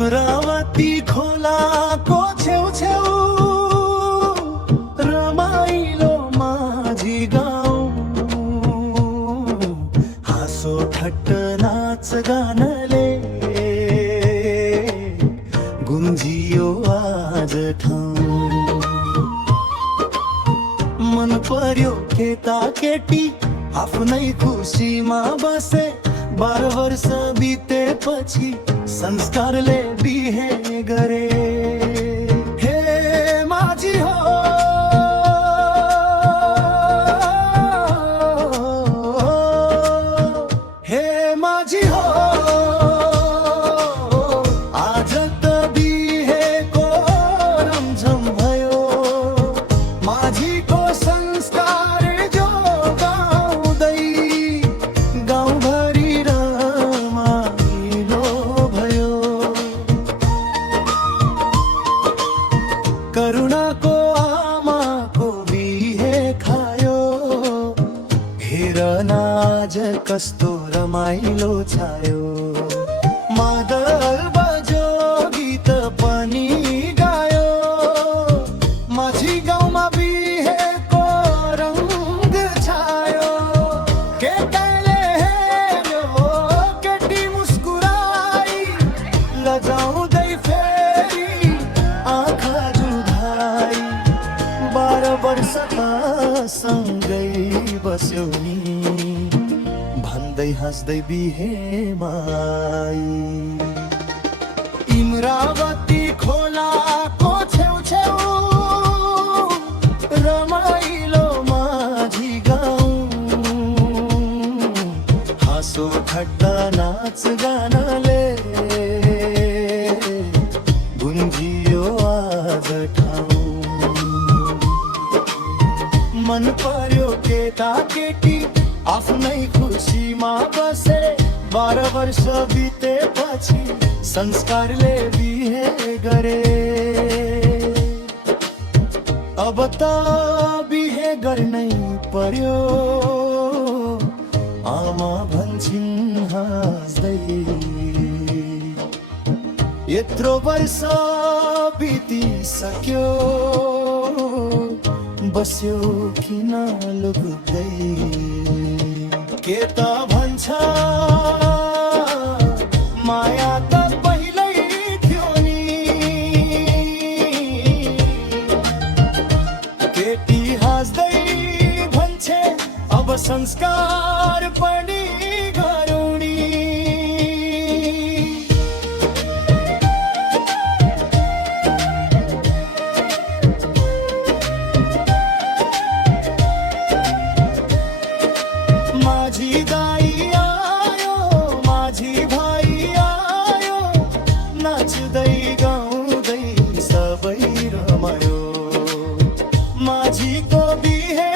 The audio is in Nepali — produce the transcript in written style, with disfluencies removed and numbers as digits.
इमरावती खोलाको छेउछेउ रमाइलो माझी गाउँ, हाँसो ठट्टा नाच गानले गुन्जियो आज ठाउँ। मन पर्यो केटा केटी आफ्नै खुसीमा बसे, 12 वर्ष बितेपछि संस्कारले बिहे गरे। हे माझी हो, हे माझी हो, आज त बिहेको रमझम भयो। माझीको संस्कार जो गाउँदै गाउँभरि रमाइलो भयो। करुणाको आमाको बिहे खायो, हेर न आज कस्तो रमाइलो छायो। मादल बजो गीत पनि गायो, माझी गाउँमा बिहेको रङ्ग छायो। केटाले हेर्यो केटी मुस्कुराई, लजाउँदै फेरि आँखा जुधाई। 12 वर्षका सँगै बस्यौ नि, भन्दै हाँस्दै बिहेमा आई। इमरावती खोलाको छेउछेउ रमाइलो माझी गाउँ, हाँसो ठट्टा नाच गानले गुन्जियो आज ठाउँ। मन पर्यो केटा केटी आफ्नै खुसीमा बसे, 12 वर्ष बितेपछि संस्कारले बिहे गरे। अब त बिहे गर्नै पर्यो, आमा भन्छन् हाँस्दै। यत्रो वर्ष बितिसक्यो, बस्यो किन लुक्दै। के त भन्छ माया त पहिल्यै थियो नि, केटी हाँस्दै भन्छे अब संस्कार पनि गरौँ नि। माझी दाई आयो, माझी भाइ आयो, नाच्दै गाउँदै सबै रमायो। माझीको बिहे